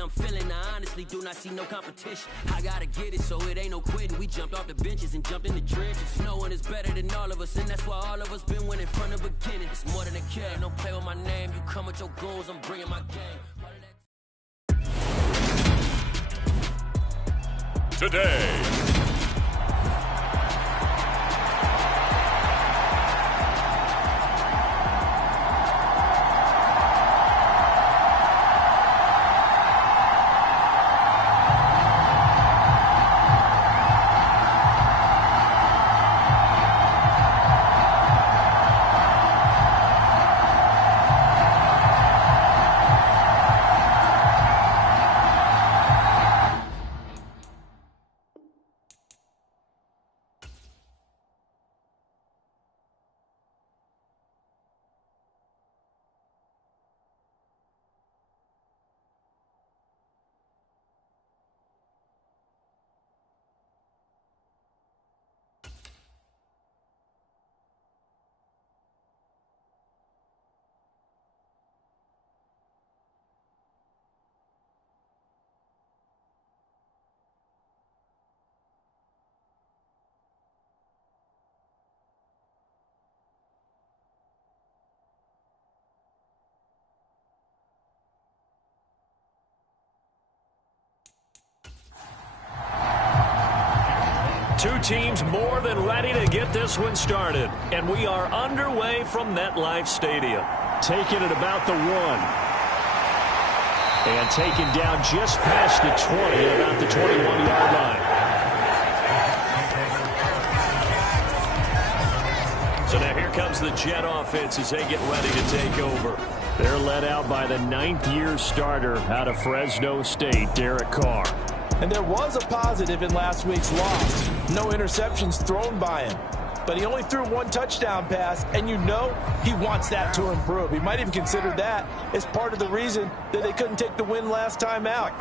I'm feeling, I honestly do not see no competition. I gotta get it, so it ain't no quitting. We jumped off the benches and jumped in the trenches. No one is better than all of us, and that's why all of us been winning from the beginning. It's more than a kill, don't play with my name. You come with your goals, I'm bringing my game. Today. Two teams more than ready to get this one started. And we are underway from MetLife Stadium. Taking it about the 1. And taken down just past the 20 at about the 21-yard line. So now here comes the Jet offense as they get ready to take over. They're led out by the 9th-year starter out of Fresno State, Derek Carr. And there was a positive in last week's loss. No interceptions thrown by him. But he only threw 1 touchdown pass, and you know he wants that to improve. He might even consider that as part of the reason that they couldn't take the win last time out.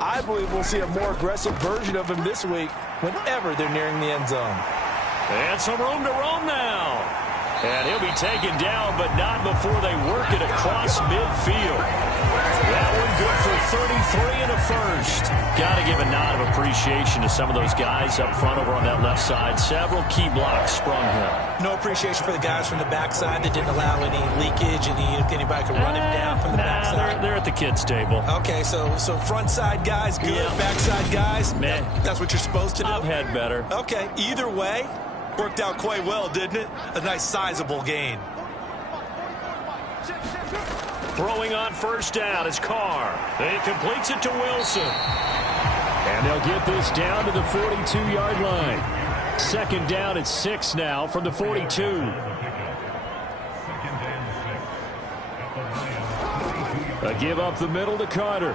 I believe we'll see a more aggressive version of him this week whenever they're nearing the end zone. And some room to roam now. And he'll be taken down, but not before they work it across midfield. That one good for 33 and a first. Got to give a nod of appreciation to some of those guys up front over on that left side. Several key blocks sprung here. No appreciation for the guys from the backside that didn't allow any leakage, and anybody could run him down from the backside. They're at the kids' table. Okay, so front side guys good, backside guys, man, that's what you're supposed to do? I've had better. Okay, either way, worked out quite well, didn't it? A nice sizable gain. Throwing on first down is Carr. He completes it to Wilson. And they'll get this down to the 42-yard line. Second down at 6 now from the 42. A give up the middle to Carter.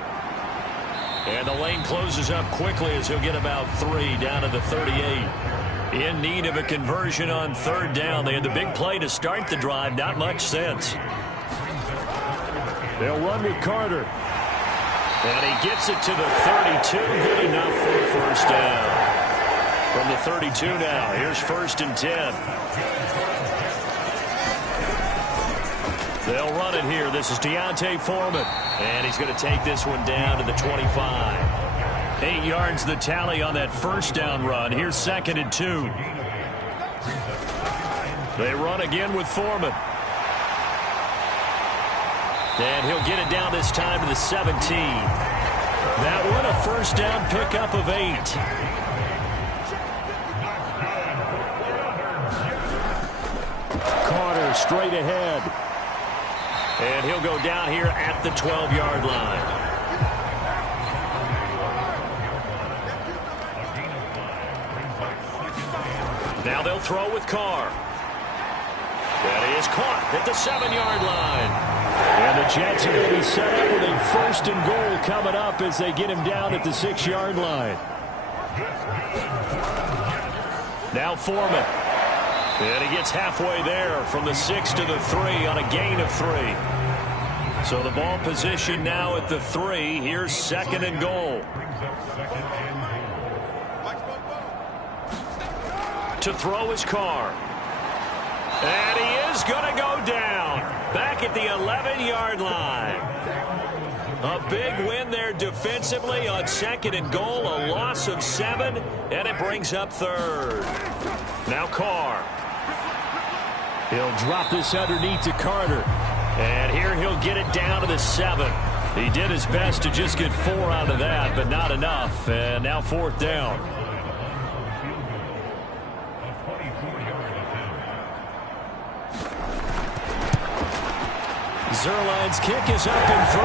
And the lane closes up quickly as he'll get about 3 down to the 38. In need of a conversion on third down. They had the big play to start the drive. Not much sense. They'll run with Carter. And he gets it to the 32. Good enough for a first down. From the 32 now. Here's 1st and 10. They'll run it here. This is Deontay Foreman. And he's going to take this one down to the 25. 8 yards the tally on that first down run. Here's 2nd and 2. They run again with Foreman. And he'll get it down this time to the 17. That one a first down pickup of 8. Carter straight ahead. And he'll go down here at the 12-yard line. Now they'll throw with Carr. And he is caught at the 7-yard line. And the Jets are going to be set up with a 1st and goal coming up as they get him down at the 6-yard line. Now Foreman. And he gets halfway there from the 6 to the 3 on a gain of 3. So the ball position now at the 3. Here's 2nd and goal. To throw his Carr. And he is going to go down. Back at the 11-yard line. A big win there defensively on 2nd and goal, a loss of 7, and it brings up 3rd. Now Carr. He'll drop this underneath to Carter. And here he'll get it down to the 7. He did his best to just get 4 out of that, but not enough. And now 4th down. Zerline's kick is up and through.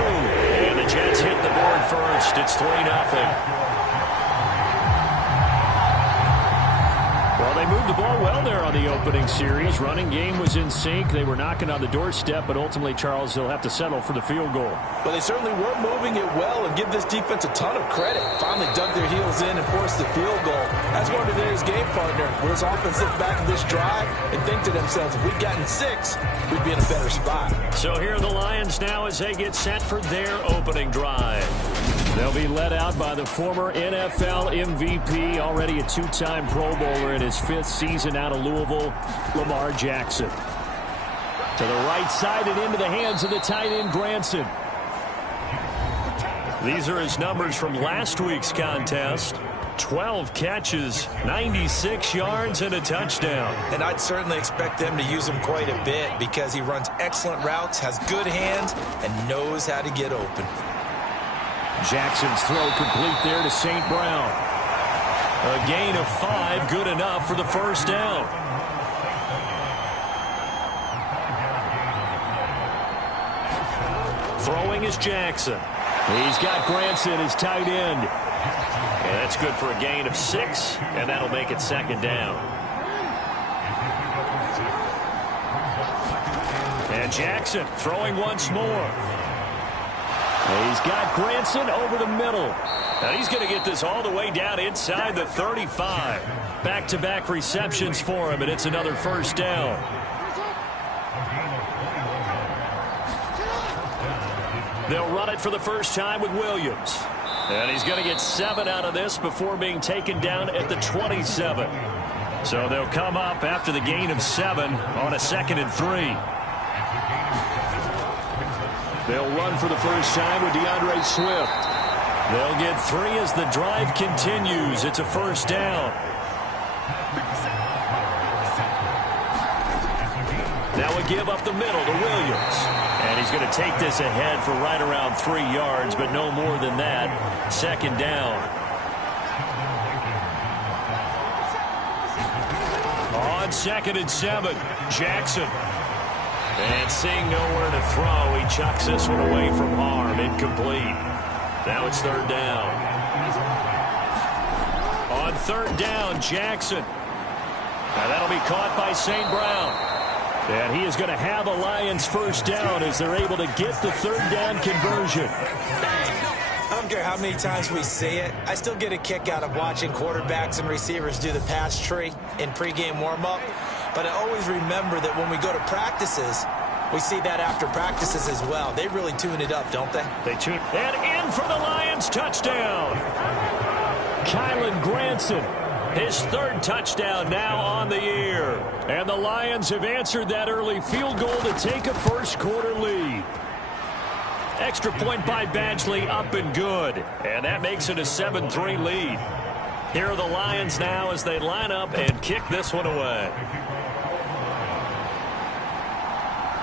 And the Jets hit the board first. It's 3-0. Well, they moved the ball well there on the opening series. Running game was in sync. They were knocking on the doorstep, but ultimately, Charles, they'll have to settle for the field goal. Well, they certainly were moving it well, and give this defense a ton of credit. Finally dug their heels in and forced the field goal. That's one of today's game partner. Where his offense look back at this drive and think to themselves, if we'd gotten 6, we'd be in a better spot. So here are the Lions now as they get set for their opening drive. They'll be led out by the former NFL MVP, already a 2-time Pro Bowler in his 5th season out of Louisville, Lamar Jackson. To the right side and into the hands of the tight end, Granson. These are his numbers from last week's contest. 12 catches, 96 yards, and a touchdown. And I'd certainly expect them to use him quite a bit because he runs excellent routes, has good hands, and knows how to get open. Jackson's throw complete there to St. Brown. A gain of 5, good enough for the 1st down. Throwing is Jackson. He's got Granson, his tight end. And that's good for a gain of 6, and that'll make it 2nd down. And Jackson throwing once more. He's got Granson over the middle. And he's going to get this all the way down inside the 35. Back-to-back receptions for him, and it's another 1st down. They'll run it for the first time with Williams. And he's going to get 7 out of this before being taken down at the 27. So they'll come up after the gain of 7 on a 2nd and 3. They'll run for the first time with DeAndre Swift. They'll get 3 as the drive continues. It's a 1st down. Now a give up the middle to Williams. And he's going to take this ahead for right around 3 yards, but no more than that. 2nd down. On 2nd and 7, Jackson. And seeing nowhere to throw, he chucks this one away from harm. Incomplete. Now it's 3rd down. On 3rd down, Jackson. Now that'll be caught by St. Brown. And he is going to have a Lions 1st down as they're able to get the 3rd down conversion. I don't care how many times we say it, I still get a kick out of watching quarterbacks and receivers do the pass tree in pregame warm-up. But I always remember that when we go to practices, we see that after practices as well. They really tune it up, don't they? They tune. And in for the Lions touchdown. Kylan Granson, his 3rd touchdown now on the year. And the Lions have answered that early field goal to take a 1st quarter lead. Extra point by Badgley, up and good. And that makes it a 7-3 lead. Here are the Lions now as they line up and kick this one away.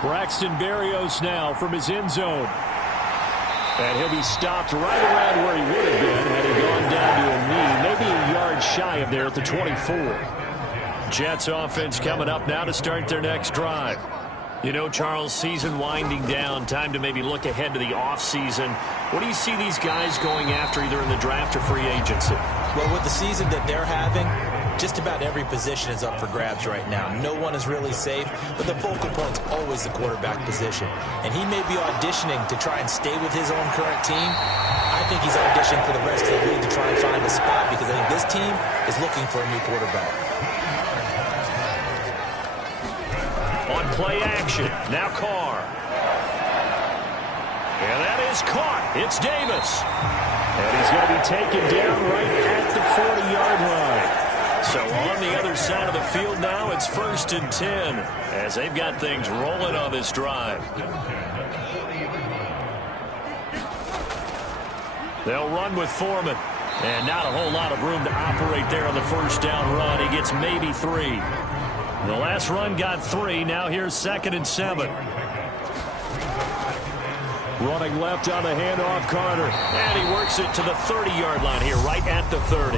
Braxton Berrios now from his end zone. And he'll be stopped right around where he would have been had he gone down to a knee, maybe a yard shy of there at the 24. Jets offense coming up now to start their next drive. You know, Charles, season winding down, time to maybe look ahead to the offseason. What do you see these guys going after either in the draft or free agency? Well, with the season that they're having, just about every position is up for grabs right now. No one is really safe, but the focal point's always the quarterback position. And he may be auditioning to try and stay with his own current team. I think he's auditioning for the rest of the league to try and find a spot because I think this team is looking for a new quarterback. On play action, now Carr. And that is caught. It's Davis. And he's going to be taken down right at the 40-yard line. So on the other side of the field now, it's 1st and 10 as they've got things rolling on this drive. They'll run with Foreman. And not a whole lot of room to operate there on the first down run. He gets maybe 3. The last run got 3. Now here's 2nd and 7. Running left on the handoff, Carter. And he works it to the 30-yard line here, right at the 30.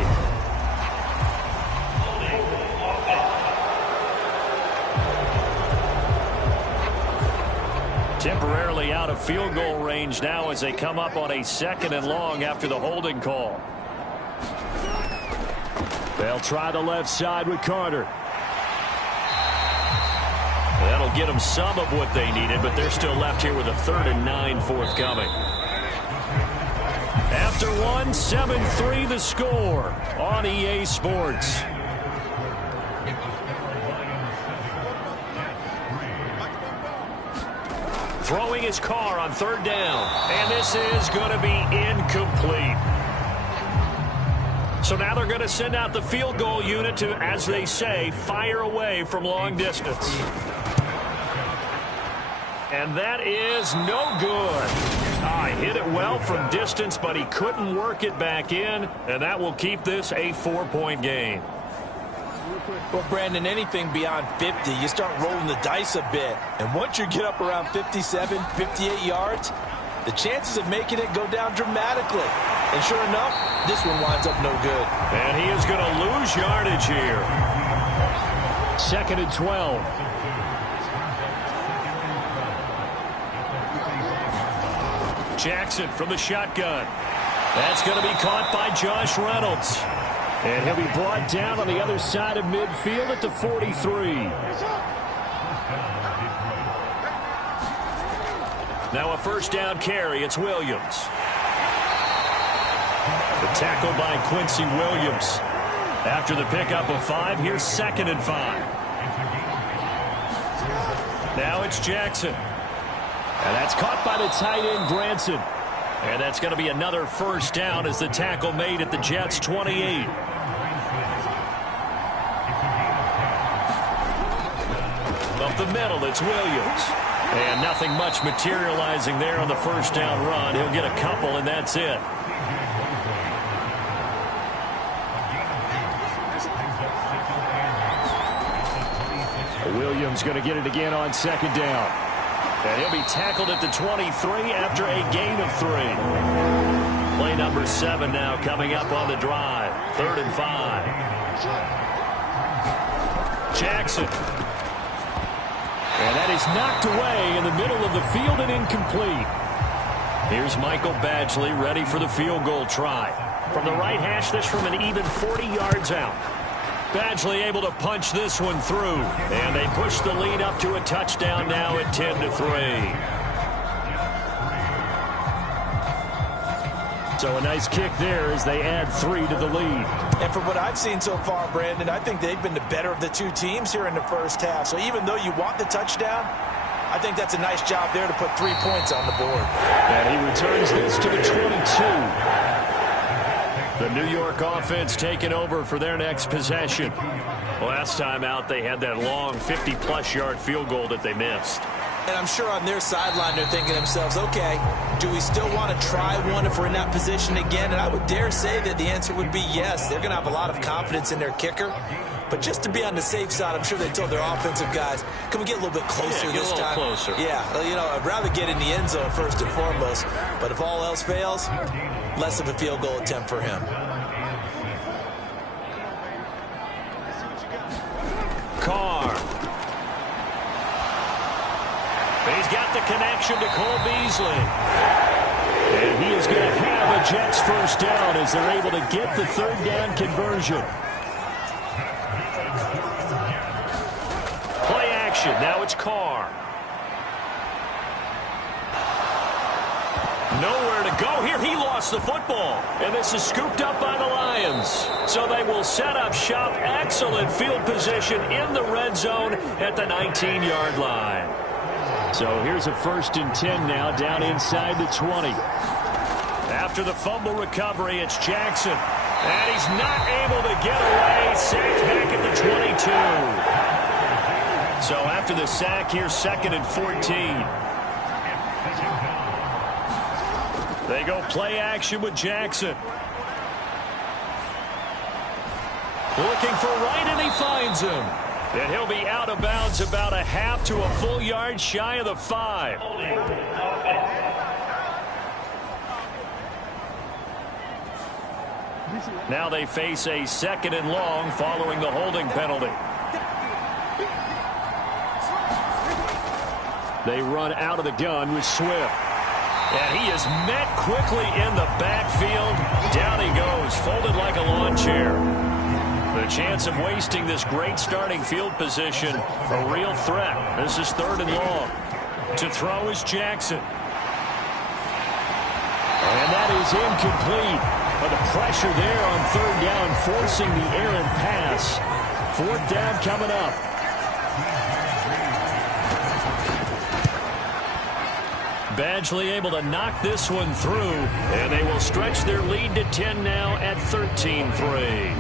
Temporarily out of field goal range now as they come up on a 2nd and long after the holding call. They'll try the left side with Carter. That'll get them some of what they needed, but they're still left here with a 3rd and 9 forthcoming. After 1, 7-3 the score on EA Sports. Throwing his car on 3rd down, and this is going to be incomplete. So now they're going to send out the field goal unit to, as they say, fire away from long distance. And that is no good. Hit it well from distance, but he couldn't work it back in, and that will keep this a 4-point game. Well, Brandon, anything beyond 50, you start rolling the dice a bit. And once you get up around 57, 58 yards, the chances of making it go down dramatically. And sure enough, this one winds up no good. And he is going to lose yardage here. 2nd and 12. Jackson from the shotgun. That's going to be caught by Josh Reynolds. And he'll be brought down on the other side of midfield at the 43. Now a 1st down carry. It's Williams. The tackle by Quincy Williams. After the pickup of 5, here's 2nd and 5. Now it's Jackson. And that's caught by the tight end, Granson. And that's going to be another 1st down as the tackle made at the Jets' 28. Up the middle, it's Williams. And nothing much materializing there on the 1st down run. He'll get a couple, and that's it. Williams going to get it again on 2nd down. And he'll be tackled at the 23 after a gain of 3. Play number 7 now coming up on the drive. 3rd and 5. Jackson. And that is knocked away in the middle of the field and incomplete. Here's Michael Badgley ready for the field goal try. From the right hash, this from an even 40 yards out. Badgley able to punch this one through. And they push the lead up to a touchdown now at 10-3. So a nice kick there as they add 3 to the lead. And from what I've seen so far, Brandon, I think they've been the better of the two teams here in the first half. So even though you want the touchdown, I think that's a nice job there to put 3 points on the board. And he returns this to the 22. The New York offense taking over for their next possession. Last time out, they had that long 50-plus yard field goal that they missed. And I'm sure on their sideline they're thinking to themselves, okay, do we still want to try one if we're in that position again? And I would dare say that the answer would be yes. They're going to have a lot of confidence in their kicker. But just to be on the safe side, I'm sure they told their offensive guys, can we get a little bit closer this time? Closer. Yeah, you know, I'd rather get in the end zone first and foremost. But if all else fails, less of a field goal attempt for him. Carr. He's got the connection to Cole Beasley. And he is going to have a Jets 1st down as they're able to get the 3rd down conversion. Play action. Now it's Carr. Nowhere to go here. He lost the football. And this is scooped up by the Lions. So they will set up shop. Excellent field position in the red zone at the 19-yard line. So here's a 1st and 10 now down inside the 20. After the fumble recovery, it's Jackson. And he's not able to get away. Sacked back at the 22. So after the sack, here's 2nd and 14. They go play action with Jackson. Looking for right, and he finds him. And he'll be out of bounds about a half to a full yard shy of the 5. Now they face a 2nd and long following the holding penalty. They run out of the gun with Swift. And he is met quickly in the backfield. Down he goes, folded like a lawn chair. The chance of wasting this great starting field position, a real threat. This is 3rd and long. To throw is Jackson. And that is incomplete. But the pressure there on 3rd down, forcing the errant pass. 4th down coming up. Badgley able to knock this one through, and they will stretch their lead to 10 now at 13-3.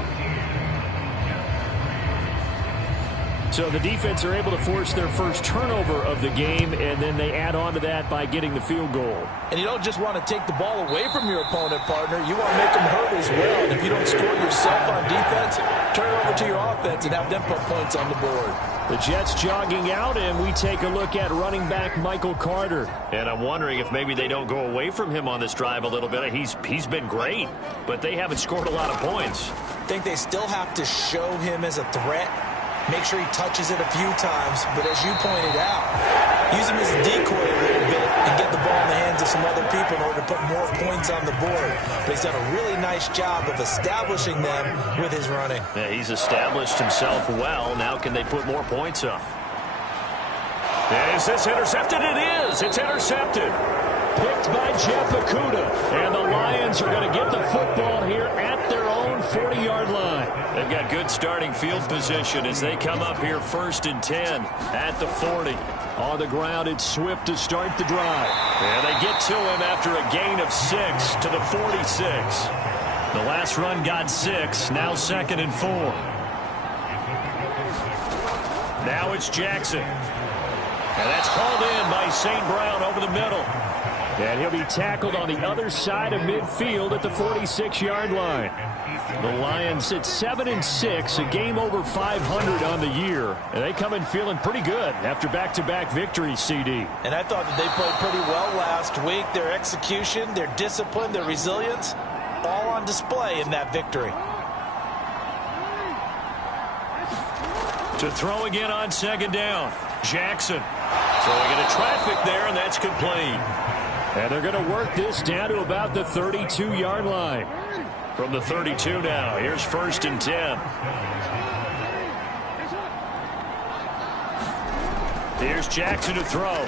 So the defense are able to force their first turnover of the game, and then they add on to that by getting the field goal. And you don't just want to take the ball away from your opponent, partner. You want to make them hurt as well. And if you don't score yourself on defense, turn it over to your offense and have them put points on the board. The Jets jogging out, and we take a look at running back Michael Carter. And I'm wondering if maybe they don't go away from him on this drive a little bit. He's been great, but they haven't scored a lot of points. I think they still have to show him as a threat. Make sure he touches it a few times, but as you pointed out, use him as a decoy a little bit and get the ball in the hands of some other people in order to put more points on the board. But he's done a really nice job of establishing them with his running. Yeah, he's established himself well. Now can they put more points up? Is this intercepted? It is. It's intercepted. Picked by Jeff Okudah. And the Lions are going to get the football here at their own 40-yard line. They've got good starting field position as they come up here 1st and 10 at the 40. On the ground, it's Swift to start the drive. And they get to him after a gain of 6 to the 46. The last run got 6. Now 2nd and 4. Now it's Jackson. And that's hauled in by St. Brown over the middle. And he'll be tackled on the other side of midfield at the 46-yard line. The Lions at 7-6, a game over 500 on the year. And they come in feeling pretty good after back-to-back victories, CD. And I thought that they played pretty well last week. Their execution, their discipline, their resilience, all on display in that victory. To throw again on 2nd down. Jackson throwing into traffic there, and that's complete. And they're going to work this down to about the 32-yard line. From the 32 now, here's 1st and 10. Here's Jackson to throw.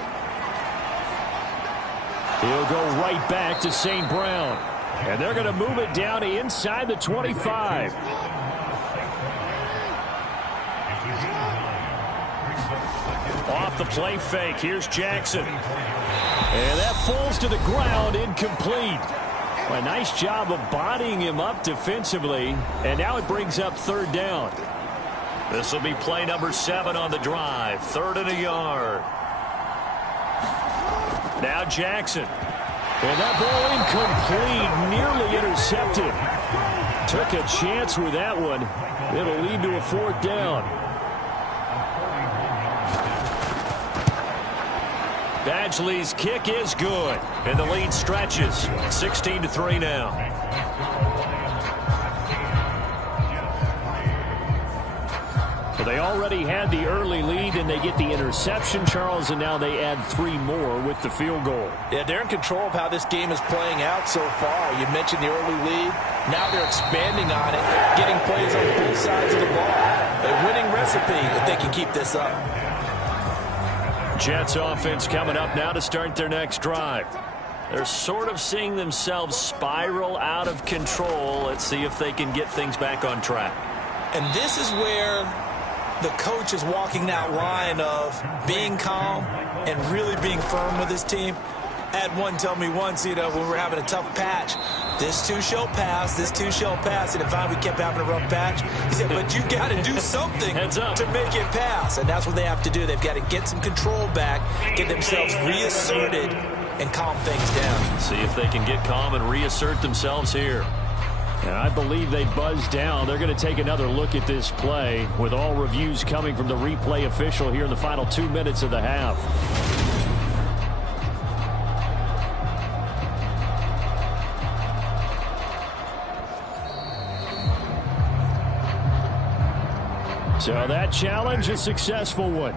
He'll go right back to St. Brown. And they're going to move it down to inside the 25. Off the play fake, here's Jackson. And that falls to the ground, incomplete. A nice job of bodying him up defensively. And now it brings up 3rd down. This will be play number 7 on the drive. 3rd and a yard. Now Jackson. And that ball incomplete, nearly intercepted. Took a chance with that one. It'll lead to a 4th down. Badgley's kick is good, and the lead stretches. 16-3 now. Well, they already had the early lead, and they get the interception, Charles, and now they add 3 more with the field goal. Yeah, they're in control of how this game is playing out so far. You mentioned the early lead. Now they're expanding on it, getting plays on both sides of the ball. A winning recipe if they can keep this up. Jets offense coming up now to start their next drive. They're sort of seeing themselves spiral out of control. Let's see if they can get things back on track. And this is where the coach is walking that line of being calm and really being firm with his team. I had one tell me once, when we were having a tough patch, this too shall pass, this too shall pass. And if we kept having a rough patch, he said, but you got to do something to make it pass. And that's what they have to do. They've got to get some control back, get themselves reasserted, and calm things down. See if they can get calm and reassert themselves here. And I believe they buzzed down. They're going to take another look at this play with all reviews coming from the replay official here in the final 2 minutes of the half. So that challenge, a successful one.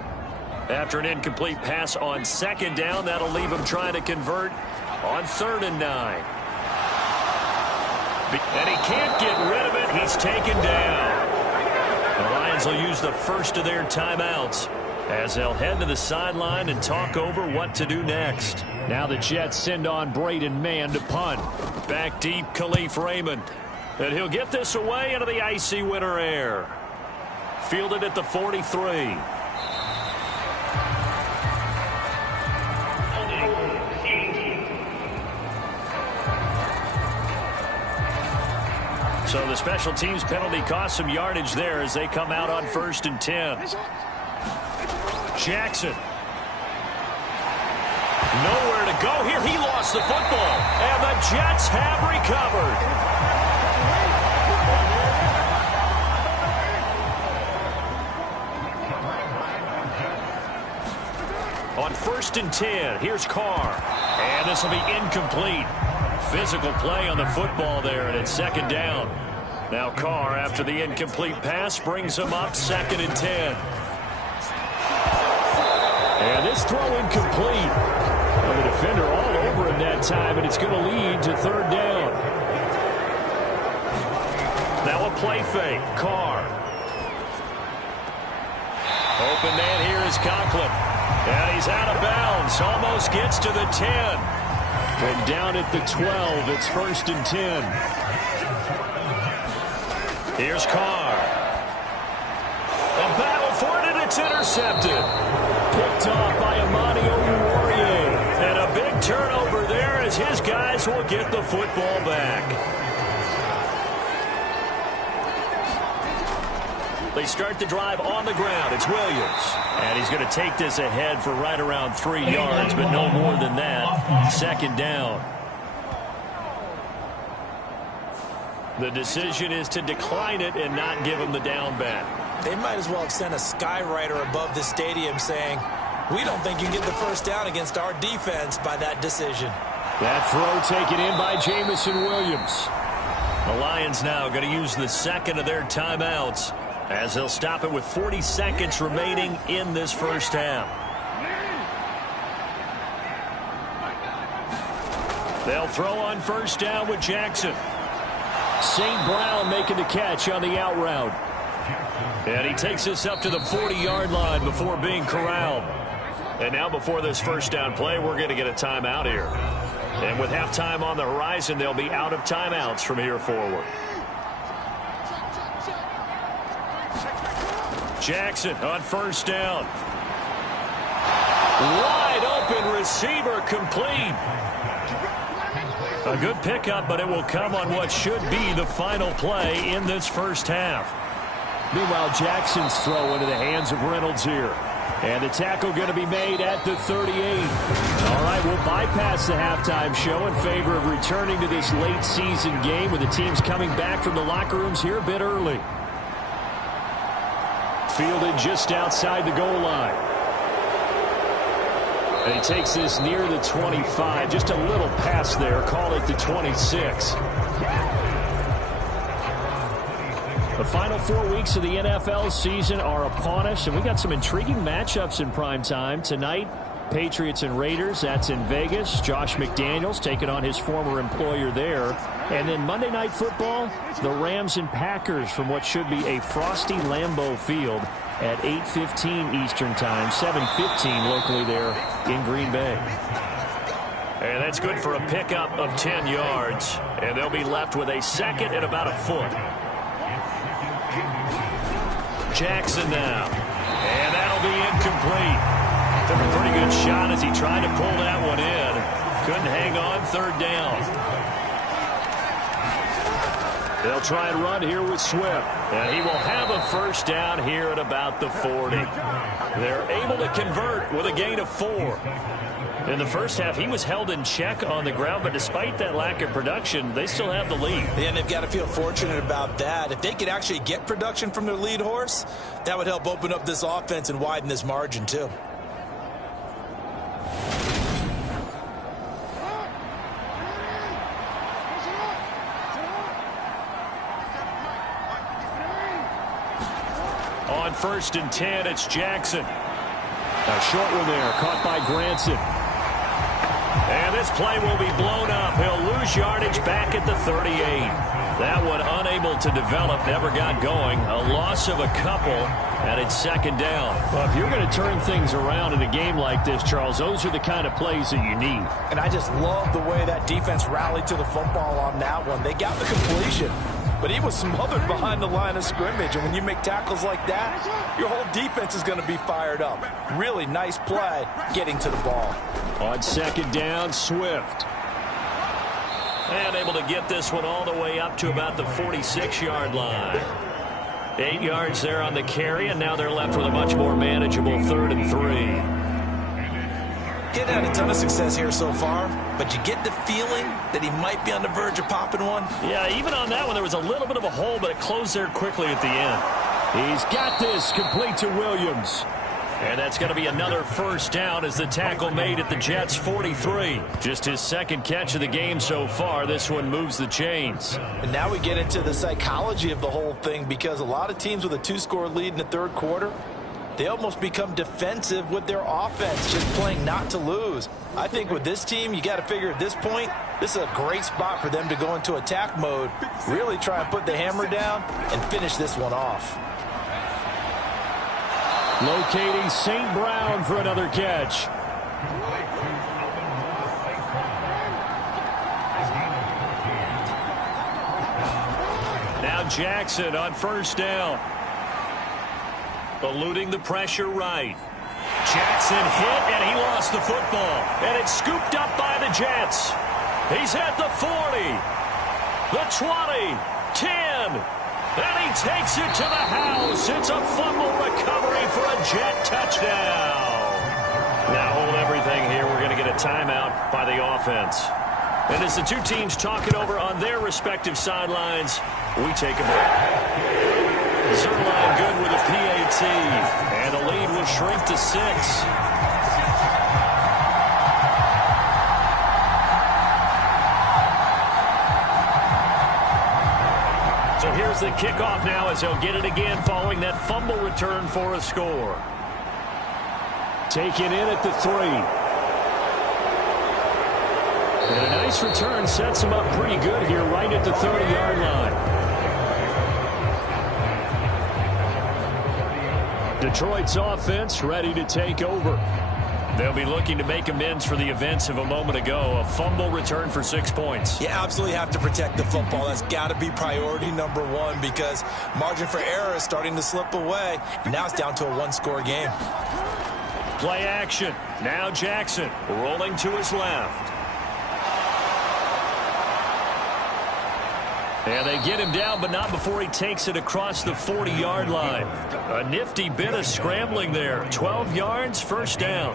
After an incomplete pass on second down, that'll leave him trying to convert on 3rd and 9. And he can't get rid of it. He's taken down. The Lions will use the first of their timeouts as they'll head to the sideline and talk over what to do next. Now the Jets send on Braden Mann to punt. Back deep, Khalif Raymond. And he'll get this away into the icy winter air. Fielded at the 43. So the special teams penalty cost some yardage there as they come out on 1st and 10. Jackson. Nowhere to go here. He lost the football. And the Jets have recovered. On 1st and 10, here's Carr. And this will be incomplete. Physical play on the football there, and it's 2nd down. Now Carr, after the incomplete pass, brings him up 2nd and 10. And this throw incomplete. Well, the defender all over him that time, and it's going to lead to 3rd down. Now a play fake. Carr. Open man here is Conklin. And he's out of bounds. Almost gets to the 10. And down at the 12, it's 1st and 10. Here's Carr. A battle for it, and it's intercepted. Picked off by Amani Oruwariye. And a big turnover there as his guys will get the football back. They start the drive on the ground. It's Williams. And he's going to take this ahead for right around 3 yards, but no more than that. 2nd down. The decision is to decline it and not give him the down back. They might as well have sent a skywriter above the stadium saying, we don't think you can get the 1st down against our defense by that decision. That throw taken in by Jamison Williams. The Lions now going to use the 2nd of their timeouts as they'll stop it with 40 seconds remaining in this 1st half. They'll throw on 1st down with Jackson. St. Brown making the catch on the out route. And he takes this up to the 40-yard line before being corralled. And now before this 1st down play, we're going to get a timeout here. And with halftime on the horizon, they'll be out of timeouts from here forward. Jackson on 1st down. Wide open receiver complete. A good pickup, but it will come on what should be the final play in this 1st half. Meanwhile, Jackson's throw into the hands of Reynolds here. And the tackle going to be made at the 38. All right, we'll bypass the halftime show in favor of returning to this late season game with the teams coming back from the locker rooms here a bit early. Fielded just outside the goal line. And he takes this near the 25. Just a little pass there. Call it the 26. The final 4 weeks of the NFL season are upon us, and we got some intriguing matchups in prime time. Tonight, Patriots and Raiders. That's in Vegas. Josh McDaniels taking on his former employer there. And then Monday Night Football, the Rams and Packers from what should be a frosty Lambeau Field at 8:15 Eastern Time, 7:15 locally there in Green Bay. And that's good for a pickup of 10 yards. And they'll be left with a 2nd and about a foot. Jackson now. And that'll be incomplete. Took a pretty good shot as he tried to pull that one in. Couldn't hang on 3rd down. They'll try and run here with Swift. And he will have a first down here at about the 40. They're able to convert with a gain of 4. In the first half, he was held in check on the ground, but despite that lack of production, they still have the lead. Yeah, and they've got to feel fortunate about that. If they could actually get production from their lead horse, that would help open up this offense and widen this margin, too. On 1st and 10, it's Jackson. A short one there, caught by Granson. And this play will be blown up. He'll lose yardage back at the 38. That one unable to develop, never got going. A loss of a couple, and it's 2nd down. Well, if you're going to turn things around in a game like this, Charles, those are the kind of plays that you need. And I just love the way that defense rallied to the football on that one. They got the completion, but he was smothered behind the line of scrimmage. And when you make tackles like that, your whole defense is going to be fired up. Really nice play getting to the ball. On 2nd down, Swift. And able to get this one all the way up to about the 46-yard line. 8 yards there on the carry, and now they're left with a much more manageable 3rd and 3. Getting had a ton of success here so far, but you get the feeling that he might be on the verge of popping one. Yeah, even on that one, there was a little bit of a hole, but it closed there quickly at the end. He's got this complete to Williams. And that's going to be another first down as the tackle made at the Jets' 43. Just his 2nd catch of the game so far. This one moves the chains. And now we get into the psychology of the whole thing, because a lot of teams with a 2-score lead in the 3rd quarter, they almost become defensive with their offense, just playing not to lose. I think with this team, you got to figure at this point, this is a great spot for them to go into attack mode, really try and put the hammer down and finish this one off. Locating St. Brown for another catch. Now Jackson on 1st down. Eluding the pressure right. Jackson hit, and he lost the football. And it's scooped up by the Jets. He's at the 40, the 20, 10. And he takes it to the house. It's a fumble recovery for a Jet touchdown. Now hold everything here. We're going to get a timeout by the offense. And as the two teams talk it over on their respective sidelines, we take a break. Zerline good with a PAT. And the lead will shrink to 6. So here's the kickoff now as he'll get it again following that fumble return for a score. Taken in at the 3. And a nice return sets him up pretty good here right at the 30-yard line. Detroit's offense ready to take over. They'll be looking to make amends for the events of a moment ago. A fumble return for 6 points. You absolutely have to protect the football. That's got to be priority number 1, because margin for error is starting to slip away. Now it's down to a 1-score game. Play action. Now Jackson rolling to his left. And they get him down, but not before he takes it across the 40-yard line. A nifty bit of scrambling there. 12 yards, first down.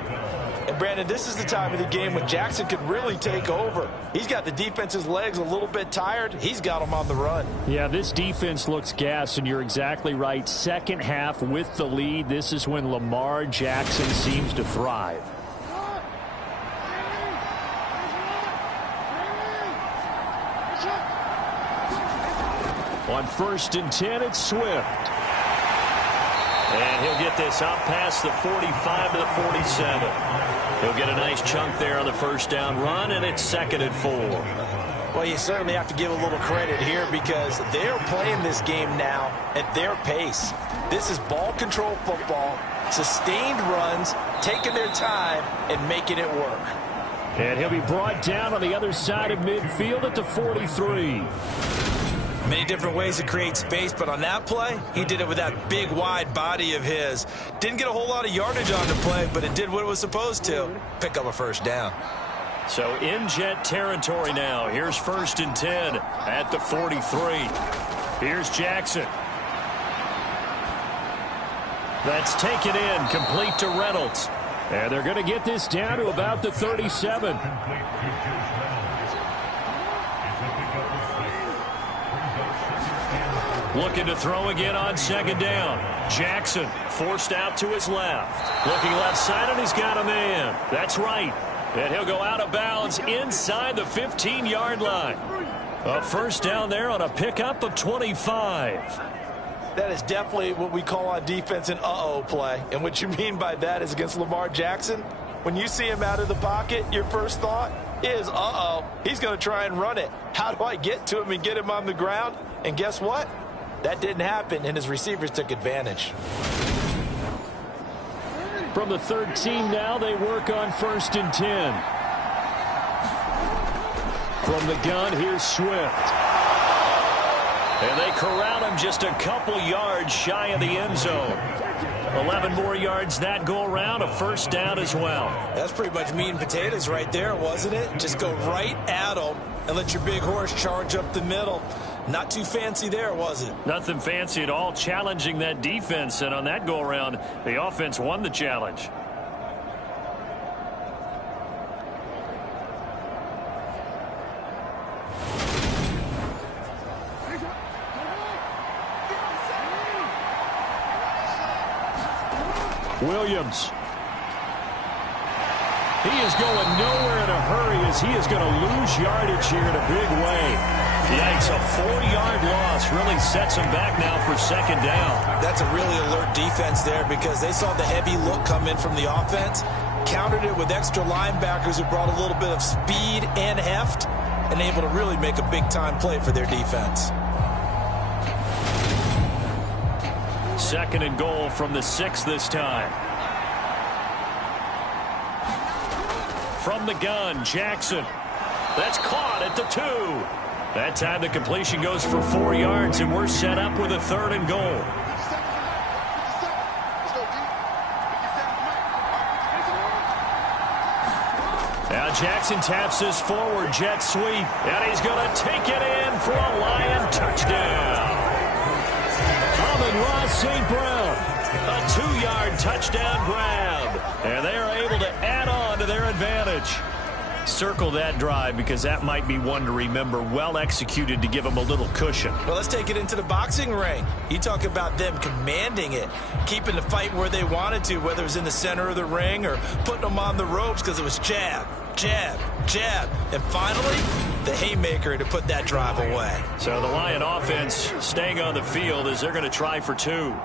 And, Brandon, this is the time of the game when Jackson could really take over. He's got the defense's legs a little bit tired. He's got them on the run. Yeah, this defense looks gassed, and you're exactly right. 2nd half with the lead. This is when Lamar Jackson seems to thrive. On 1st and 10, it's Swift. And he'll get this up past the 45 to the 47. He'll get a nice chunk there on the first down run, and it's 2nd and 4. Well, you certainly have to give a little credit here, because they're playing this game now at their pace. This is ball control football, sustained runs, taking their time and making it work. And he'll be brought down on the other side of midfield at the 43. Many different ways to create space, but on that play, he did it with that big, wide body of his. Didn't get a whole lot of yardage on the play, but it did what it was supposed to. Pick up a first down. So in Jet territory now. Here's 1st and 10 at the 43. Here's Jackson. That's taken in, complete to Reynolds. And they're going to get this down to about the 37. Looking to throw again on second down. Jackson forced out to his left. Looking left side, and he's got a man. That's right. And he'll go out of bounds inside the 15-yard line. A first down there on a pickup of 25. That is definitely what we call on defense an uh-oh play. And what you mean by that is against Lamar Jackson, when you see him out of the pocket, your first thought is, uh-oh, he's going to try and run it. How do I get to him and get him on the ground? And guess what? That didn't happen, and his receivers took advantage. From the 13 now, they work on 1st and 10. From the gun, here's Swift. And they corral him just a couple yards shy of the end zone. 11 more yards that go around, a first down as well. That's pretty much meat and potatoes right there, wasn't it? Just go right at them and let your big horse charge up the middle. Not too fancy there, was it? Nothing fancy at all, challenging that defense. And on that go-around, the offense won the challenge. Williams. He is going nowhere in a hurry as he is going to lose yardage here in a big way. Yikes, a 4-yard loss really sets him back now for second down. That's a really alert defense there because they saw the heavy look come in from the offense, countered it with extra linebackers who brought a little bit of speed and heft, and able to really make a big-time play for their defense. 2nd and goal from the 6 this time. From the gun, Jackson. That's caught at the 2. That time the completion goes for 4 yards, and we're set up with a 3rd and goal. Now Jackson taps this forward jet sweep, and he's going to take it in for a Lion touchdown. Amon-Ra St. Brown, a 2-yard touchdown grab, and they are able to add on to their advantage. Circle that drive because that might be one to remember. Well executed to give them a little cushion. Well, let's take it into the boxing ring. You talk about them commanding it, keeping the fight where they wanted to, whether it was in the center of the ring or putting them on the ropes because it was jab, jab, jab. And finally, the haymaker to put that drive away. So the Lion offense staying on the field as they're going to try for 2.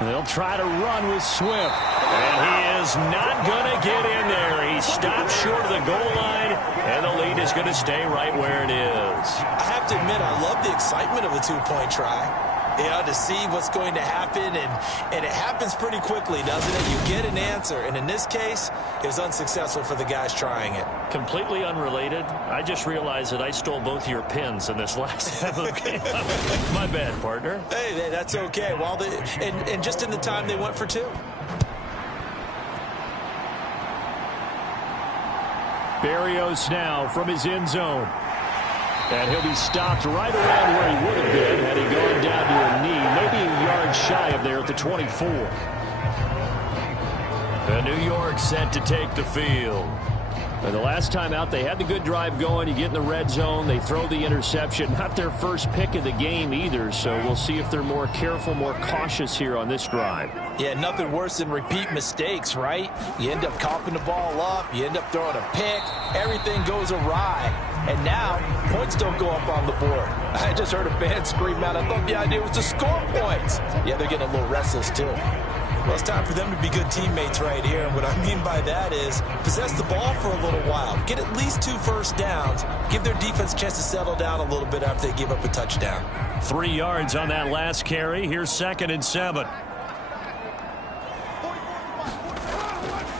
They'll try to run with Swift. And he is not going to get in there. He stopped short of the goal line, and the lead is going to stay right where it is. I have to admit, I love the excitement of a 2-point try. You know, to see what's going to happen, and it happens pretty quickly, doesn't it? You get an answer, and in this case, it was unsuccessful for the guys trying it. Completely unrelated. I just realized that I stole both your pins in this last game. My bad, partner. Hey, that's okay. Well, and just in the time they went for 2. Berrios now from his end zone. And he'll be stopped right around where he would have been had he gone down to a knee, maybe a yard shy of there at the 24. And New York set to take the field. And the last time out, they had the good drive going. You get in the red zone, they throw the interception. Not their first pick of the game either, so we'll see if they're more careful, more cautious here on this drive. Yeah, nothing worse than repeat mistakes, right? You end up coughing the ball up, you end up throwing a pick, everything goes awry. And now, points don't go up on the board. I just heard a fan scream out, I thought the idea was to score points. Yeah, they're getting a little restless too. Well, it's time for them to be good teammates right here. And what I mean by that is possess the ball for a little while. Get at least 2 first downs. Give their defense a chance to settle down a little bit after they give up a touchdown. 3 yards on that last carry. Here's 2nd and 7.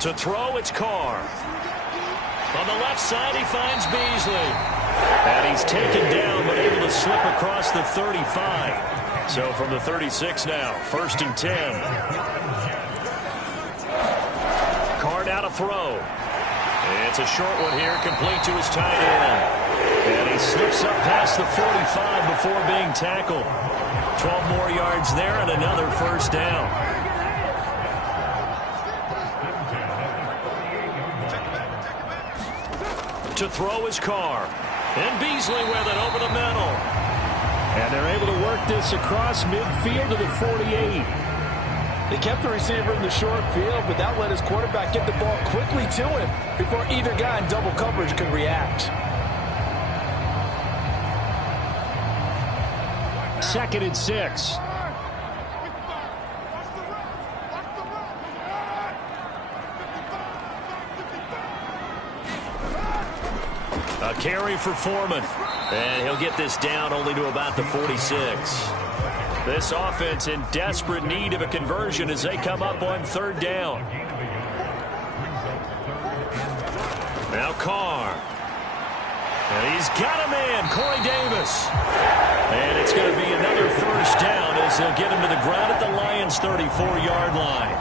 To throw, it's Carr. On the left side, he finds Beasley. And he's taken down, but able to slip across the 35. So from the 36 now, 1st and 10. Carr now to throw. It's a short one here, complete to his tight end. And he slips up past the 45 before being tackled. 12 more yards there and another first down. To throw his car. And Beasley with it over the middle. And they're able to work this across midfield to the 48. They kept the receiver in the short field, but that let his quarterback get the ball quickly to him before either guy in double coverage could react. 2nd and 6. A carry for Foreman. And he'll get this down only to about the 46. This offense in desperate need of a conversion as they come up on 3rd down. Now Carr. And he's got a man, Corey Davis. And it's going to be another first down as they'll get him to the ground at the Lions' 34-yard line.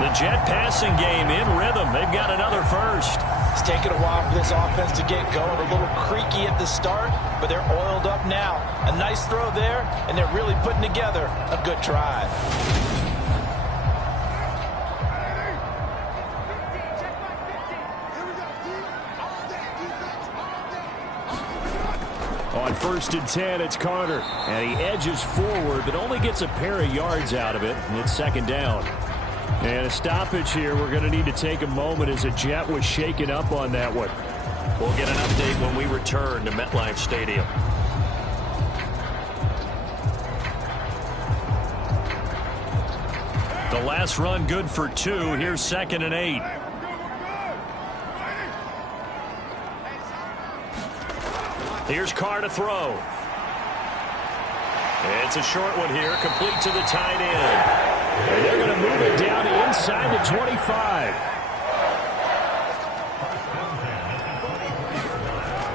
The Jet passing game in rhythm. They've got another first. It's taken a while for this offense to get going. A little creaky at the start, but they're oiled up now. A nice throw there, and they're really putting together a good drive. On 1st and 10, it's Carter. And he edges forward, but only gets a pair of yards out of it. And it's 2nd down. And a stoppage here. We're going to need to take a moment as a Jet was shaken up on that one. We'll get an update when we return to MetLife Stadium. The last run good for 2. Here's 2nd and 8. Here's Carr to throw. It's a short one here, complete to the tight end. And they're going to move it down inside the 25.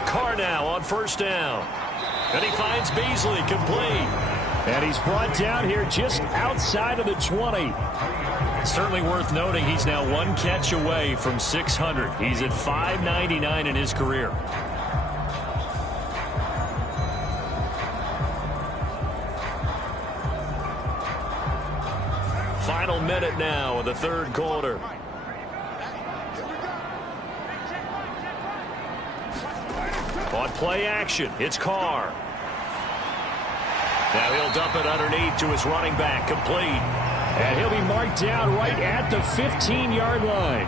Carr now on 1st down. And he finds Beasley complete. And he's brought down here just outside of the 20. Certainly worth noting he's now 1 catch away from 600. He's at 599 in his career. Final minute now of the 3rd quarter. On play action, it's Carr. Now he'll dump it underneath to his running back, complete. And he'll be marked down right at the 15-yard line.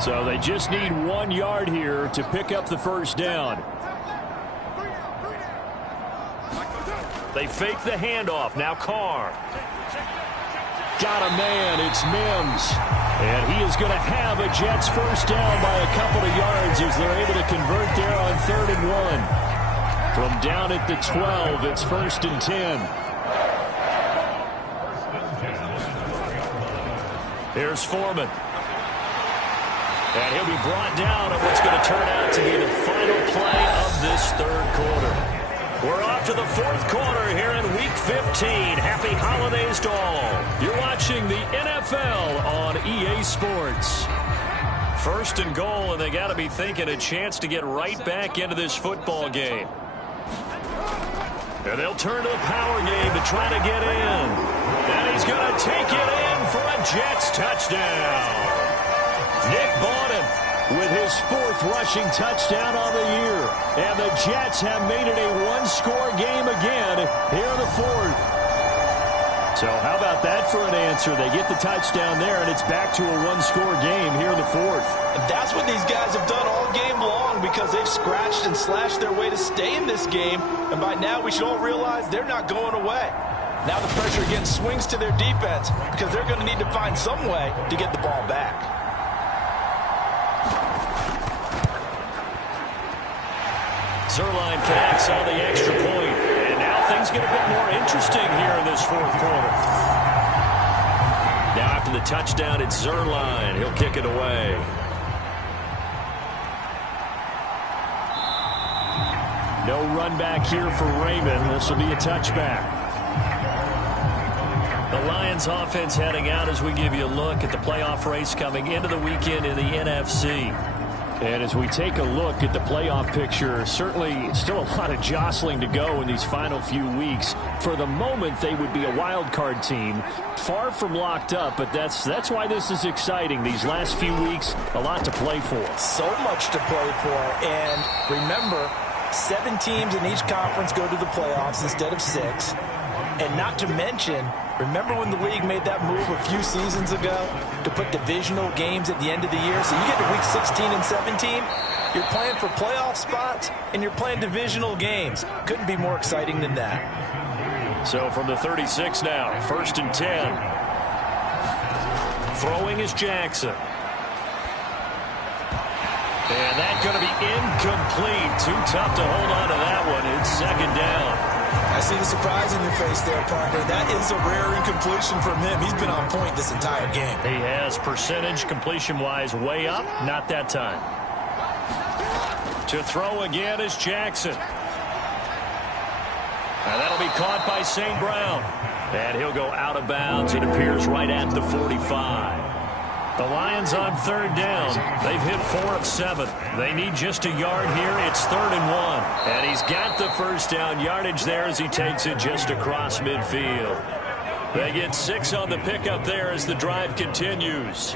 So they just need 1 yard here to pick up the first down. They fake the handoff. Now Carr. Got a man. It's Mims. And he is going to have a Jets first down by a couple of yards as they're able to convert there on 3rd and 1. From down at the 12, it's 1st and 10. Here's Foreman. And he'll be brought down at what's going to turn out to be the final play of this 3rd quarter. We're off to the 4th quarter here in Week 15. Happy holidays to all. You're watching the NFL on EA Sports. 1st and goal, and they got to be thinking a chance to get right back into this football game. And they'll turn to the power game to try to get in. And he's going to take it in for a Jets touchdown. Nick Bawden with his 4th rushing touchdown on the year. And the Jets have made it a 1-score game again here in the 4th. So how about that for an answer? They get the touchdown there, and it's back to a 1-score game here in the 4th. And that's what these guys have done all game long because they've scratched and slashed their way to stay in this game. And by now we should all realize they're not going away. Now the pressure again swings to their defense because they're going to need to find some way to get the ball back. Zerline connects on the extra point. And now things get a bit more interesting here in this 4th quarter. Now after the touchdown, it's Zerline. He'll kick it away. No run back here for Raymond. This will be a touchback. The Lions offense heading out as we give you a look at the playoff race coming into the weekend in the NFC. And as we take a look at the playoff picture, certainly still a lot of jostling to go in these final few weeks. For the moment, they would be a wild card team, far from locked up, but that's why this is exciting. These last few weeks, a lot to play for. So much to play for, and remember, 7 teams in each conference go to the playoffs instead of 6. And not to mention, remember when the league made that move a few seasons ago to put divisional games at the end of the year? So you get to week 16 and 17, you're playing for playoff spots, and you're playing divisional games. Couldn't be more exciting than that. So from the 36 now, 1st and 10. Throwing is Jackson. And that's going to be incomplete. Too tough to hold on to that one. It's 2nd down. I see the surprise in your face there, partner. That is a rare incompletion from him. He's been on point this entire game. He has percentage completion-wise way up. Not that time. To throw again is Jackson. And that'll be caught by St. Brown. And he'll go out of bounds. It appears right at the 45. The Lions on 3rd down. They've hit 4 of 7. They need just a yard here. It's 3rd and 1. And he's got the first down yardage there as he takes it just across midfield. They get 6 on the pickup there as the drive continues.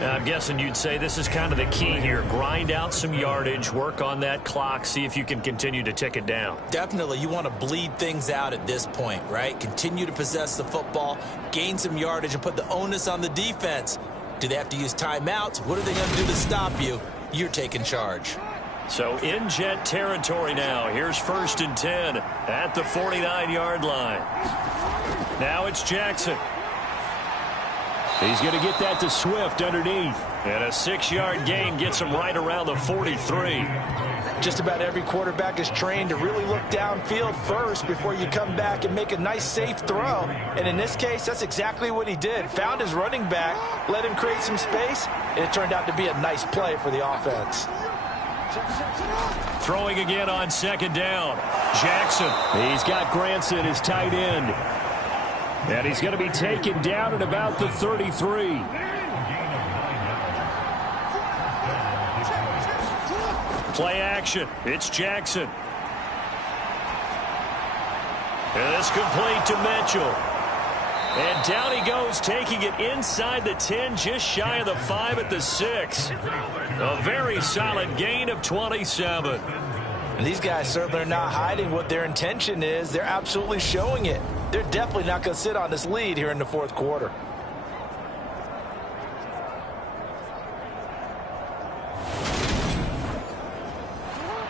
Now, I'm guessing you'd say this is kind of the key here. Grind out some yardage, work on that clock, see if you can continue to tick it down. Definitely, you want to bleed things out at this point, right? Continue to possess the football, gain some yardage, and put the onus on the defense. Do they have to use timeouts? What are they going to do to stop you? You're taking charge. So in Jet territory now. Here's 1st and 10 at the 49-yard line. Now it's Jackson. He's going to get that to Swift underneath. And a 6-yard gain gets him right around the 43. Just about every quarterback is trained to really look downfield first before you come back and make a nice, safe throw. And in this case, that's exactly what he did. Found his running back, let him create some space, and it turned out to be a nice play for the offense. Throwing again on 2nd down. Jackson. He's got Granson, his tight end. And he's going to be taken down at about the 33. Play action. It's Jackson. And it's complete to Mitchell. And down he goes, taking it inside the 10, just shy of the 5 at the 6. A very solid gain of 27. These guys certainly are not hiding what their intention is. They're absolutely showing it. They're definitely not going to sit on this lead here in the 4th quarter.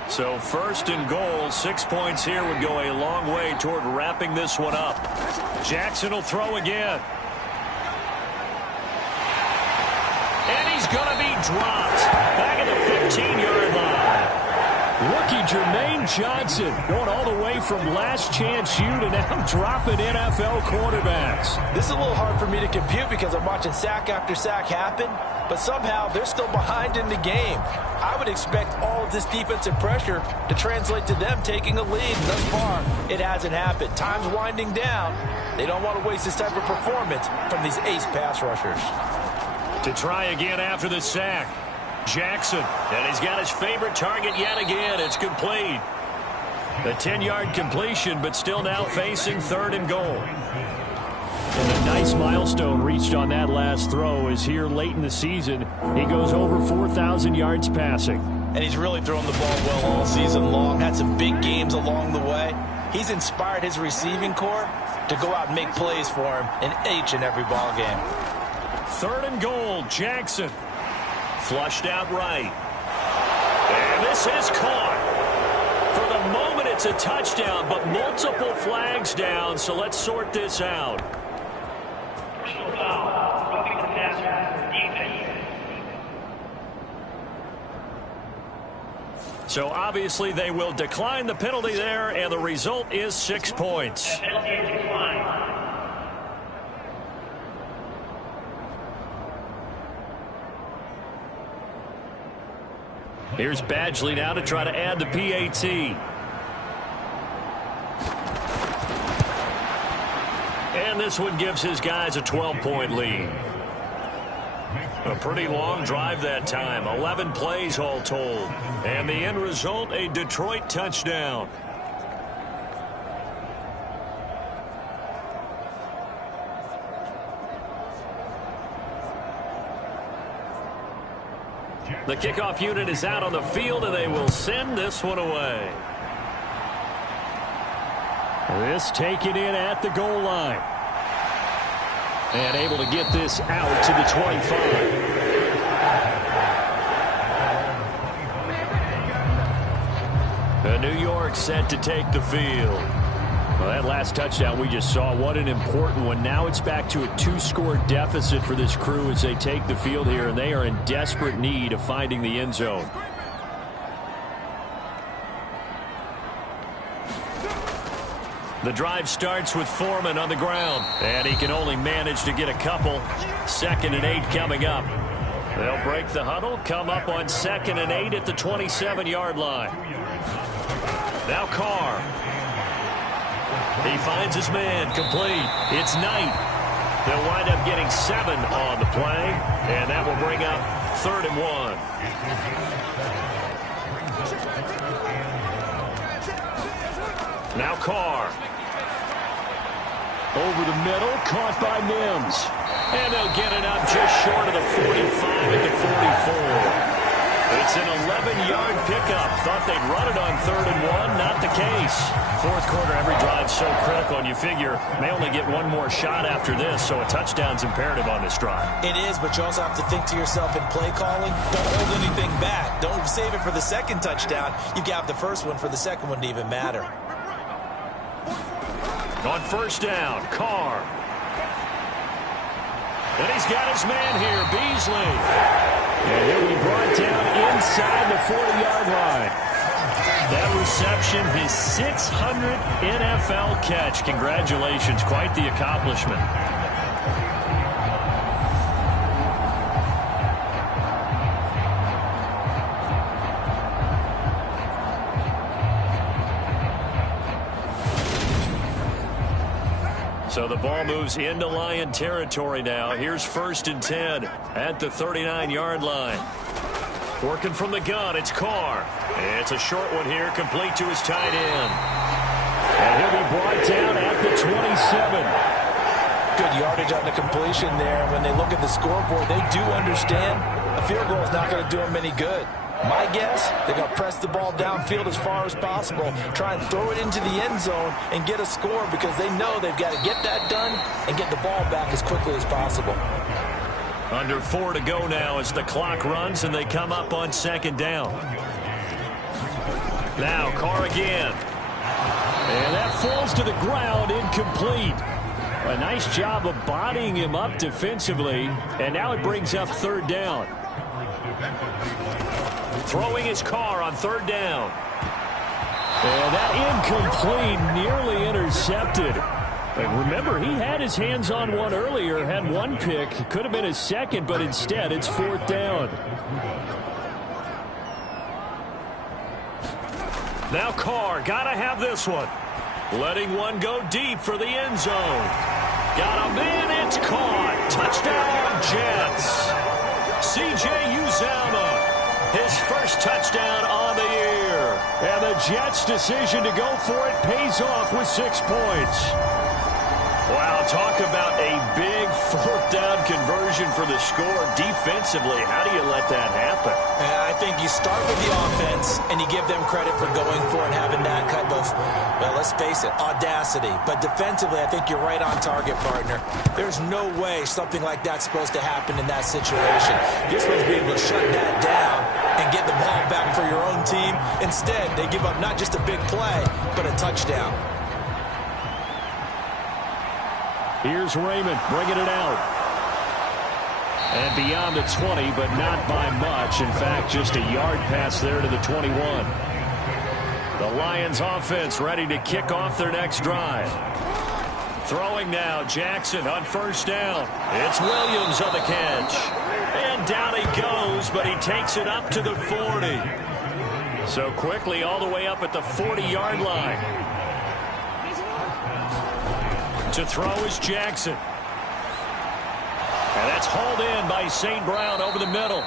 So 1st and goal, 6 points here would go a long way toward wrapping this one up. Jackson will throw again. And he's going to be dropped back at the 15-yard line. Rookie Jermaine Johnson going all the way from last chance U to now dropping NFL quarterbacks. This is a little hard for me to compute because I'm watching sack after sack happen, but somehow they're still behind in the game. I would expect all of this defensive pressure to translate to them taking a lead. Thus far, it hasn't happened. Time's winding down. They don't want to waste this type of performance from these ace pass rushers. To try again after the sack. Jackson, and he's got his favorite target yet again. It's complete. A 10-yard completion, but still now facing 3rd and goal. And a nice milestone reached on that last throw is here late in the season. He goes over 4,000 yards passing. And he's really thrown the ball well all season long. Had some big games along the way. He's inspired his receiving corps to go out and make plays for him in each and every ball game. 3rd and goal, Jackson. Flushed out right. And this is caught. For the moment, it's a touchdown, but multiple flags down, so let's sort this out. So obviously they will decline the penalty there, and the result is 6 points. Here's Badgley now to try to add the PAT. And this one gives his guys a 12-point lead. A pretty long drive that time. 11 plays all told. And the end result, a Detroit touchdown. The kickoff unit is out on the field, and they will send this one away. This taken in at the goal line. And able to get this out to the 25. The New York set to take the field. Well, that last touchdown we just saw, what an important one. Now it's back to a 2-score deficit for this crew as they take the field here, and they are in desperate need of finding the end zone. The drive starts with Foreman on the ground, and he can only manage to get a couple. 2nd and 8 coming up. They'll break the huddle, come up on 2nd and 8 at the 27-yard line. Now Carr. He finds his man, complete. It's Knight. They'll wind up getting 7 on the play, and that will bring up 3rd and 1. Now Carr. Over the middle, caught by Mims. And they'll get it up just short of the 45 at the 44. It's an 11-yard pickup. Thought they'd run it on 3rd and 1. Not the case. 4th quarter, every drive's so critical, and you figure may only get one more shot after this, so a touchdown's imperative on this drive. It is, but you also have to think to yourself in play calling, don't hold anything back. Don't save it for the 2nd touchdown. You got the 1st one for the 2nd one to even matter. On 1st down, Carr. And he's got his man here, Beasley. And he'll be brought down inside the 40-yard line. That reception, his 600th NFL catch. Congratulations, quite the accomplishment. So the ball moves into Lion territory now. Here's 1st and 10 at the 39-yard line. Working from the gun, it's Carr. It's a short one here, complete to his tight end. And he'll be brought down at the 27. Good yardage on the completion there. When they look at the scoreboard, they do understand a field goal is not going to do them any good. My guess, they're going to press the ball downfield as far as possible, try and throw it into the end zone and get a score because they know they've got to get that done and get the ball back as quickly as possible. Under 4 to go now as the clock runs and they come up on 2nd down. Now Carr again. And that falls to the ground, incomplete. A nice job of bodying him up defensively, and now it brings up 3rd down. Throwing his Carr on 3rd down. And that incomplete, nearly intercepted. And remember, he had his hands on one earlier, had one pick. Could have been his 2nd, but instead it's 4th down. Now Carr, gotta have this one. Letting one go deep for the end zone. Got a man, it's caught. Touchdown, Jets. C.J. Uzomah, his 1st touchdown on the year. And the Jets' decision to go for it pays off with 6 points. Wow, talk about a big 4th down conversion for the score. Defensively, how do you let that happen? I think you start with the offense and you give them credit for going for it and having that kind of, well, let's face it, audacity. But defensively, I think you're right on target, partner. There's no way something like that's supposed to happen in that situation. You're supposed to be able to shut that down and get the ball back for your own team. Instead, they give up not just a big play, but a touchdown. Here's Raymond bringing it out. And beyond the 20, but not by much. In fact, just a yard pass there to the 21. The Lions offense ready to kick off their next drive. Throwing now, Jackson on 1st down. It's Williams on the catch. And down he goes, but he takes it up to the 40. So quickly all the way up at the 40-yard line. To throw is Jackson. And that's hauled in by St. Brown over the middle.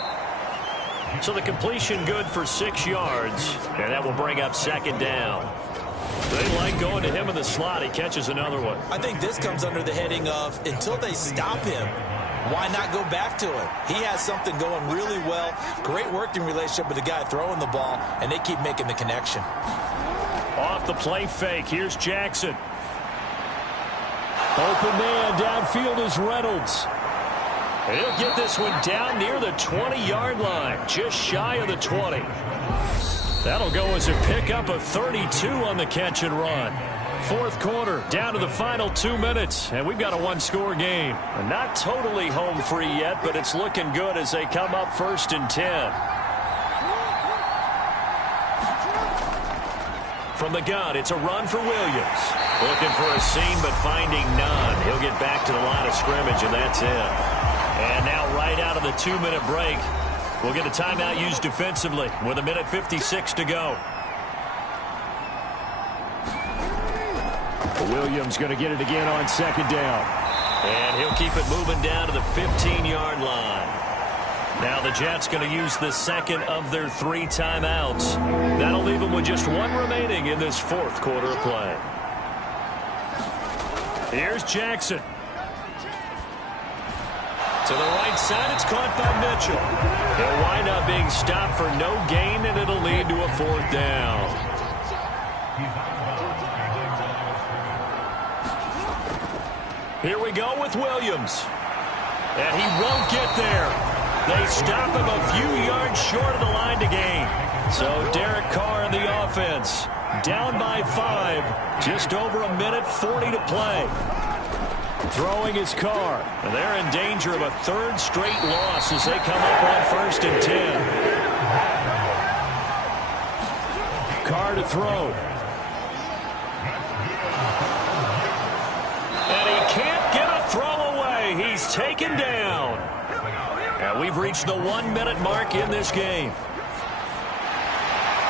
So the completion good for 6 yards, and that will bring up second down. They like going to him in the slot. He catches another one. I think this comes under the heading of until they stop him, why not go back to it? He has something going really well. Great working relationship with the guy throwing the ball, and they keep making the connection. Off the play fake, here's Jackson. Open man downfield is Reynolds. He'll get this one down near the 20-yard line, just shy of the 20. That'll go as a pickup of 32 on the catch and run. Fourth quarter, down to the final 2 minutes, and we've got a one-score game. Not totally home free yet, but it's looking good as they come up 1st and 10. From the gun, it's a run for Williams. Looking for a seam, but finding none. He'll get back to the line of scrimmage, and that's it. And now right out of the 2-minute break, we'll get a timeout used defensively with 1:56 to go. Williams going to get it again on second down. And he'll keep it moving down to the 15-yard line. Now the Jets going to use the second of their 3 timeouts. That'll leave them with just 1 remaining in this fourth quarter of play. Here's Jackson. To the right side, it's caught by Mitchell. He'll wind up being stopped for no gain, and it'll lead to a 4th down. Here we go with Williams. And he won't get there. They stop him a few yards short of the line to gain. So Derek Carr in the offense, down by 5, just over 1:40 to play. Throwing his Carr. And they're in danger of a 3rd straight loss as they come up on 1st and 10. Carr to throw. And he can't get a throw away. He's taken down. And we've reached the 1-minute mark in this game.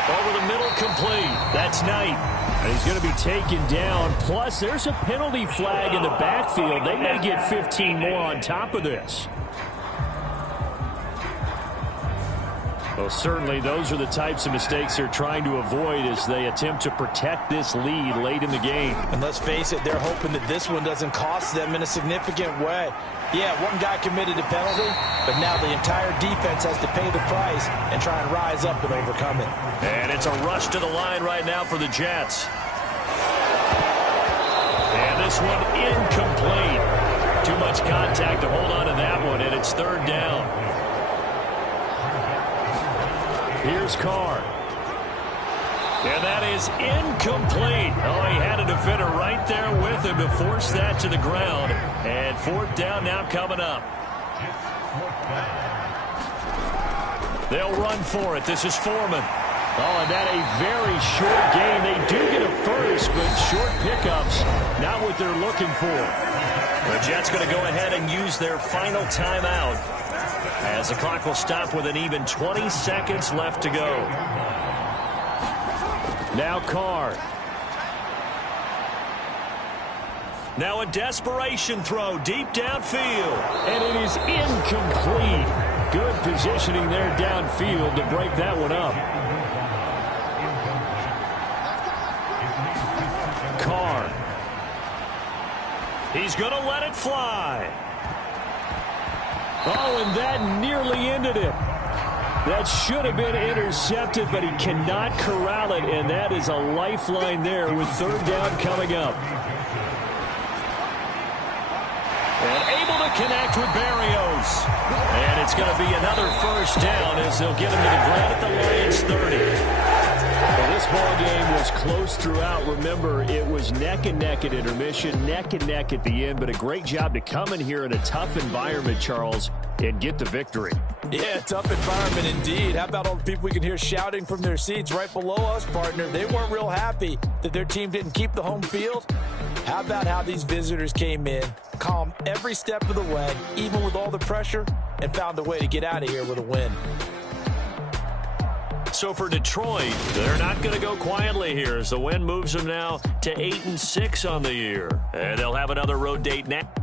Over the middle, complete. That's Knight. And he's going to be taken down. Plus, there's a penalty flag in the backfield. They may get 15 more on top of this. Well, certainly those are the types of mistakes they're trying to avoid as they attempt to protect this lead late in the game. And let's face it, they're hoping that this one doesn't cost them in a significant way. Yeah, one guy committed a penalty, but now the entire defense has to pay the price and try and rise up and overcome it. And it's a rush to the line right now for the Jets. And this one incomplete. Too much contact to hold on to that one, and it's 3rd down. Here's Carr. And that is incomplete. Oh, he had a defender right there with him to force that to the ground. And 4th down now coming up. They'll run for it. This is Foreman. Oh, and that a very short game. They do get a first, but short pickups, not what they're looking for. The Jets going to go ahead and use their final timeout as the clock will stop with an even 20 seconds left to go. Now Carr. Now a desperation throw deep downfield. And it is incomplete. Good positioning there downfield to break that one up. Carr. He's going to let it fly. Oh, and that nearly ended it. That should have been intercepted, but he cannot corral it, and that is a lifeline there with 3rd down coming up. And able to connect with Barrios. And it's going to be another 1st down as they'll get him to the ground at the Lions 30. Well, this ball game was close throughout. Remember, it was neck and neck at intermission, neck and neck at the end, but a great job to come in here in a tough environment, Charles, and get the victory. Yeah, tough environment indeed. How about all the people we can hear shouting from their seats right below us, partner? They weren't real happy that their team didn't keep the home field. How about how these visitors came in, calm every step of the way, even with all the pressure, and found a way to get out of here with a win. So for Detroit, they're not going to go quietly here as the win moves them now to 8-6 on the year. And they'll have another road date next.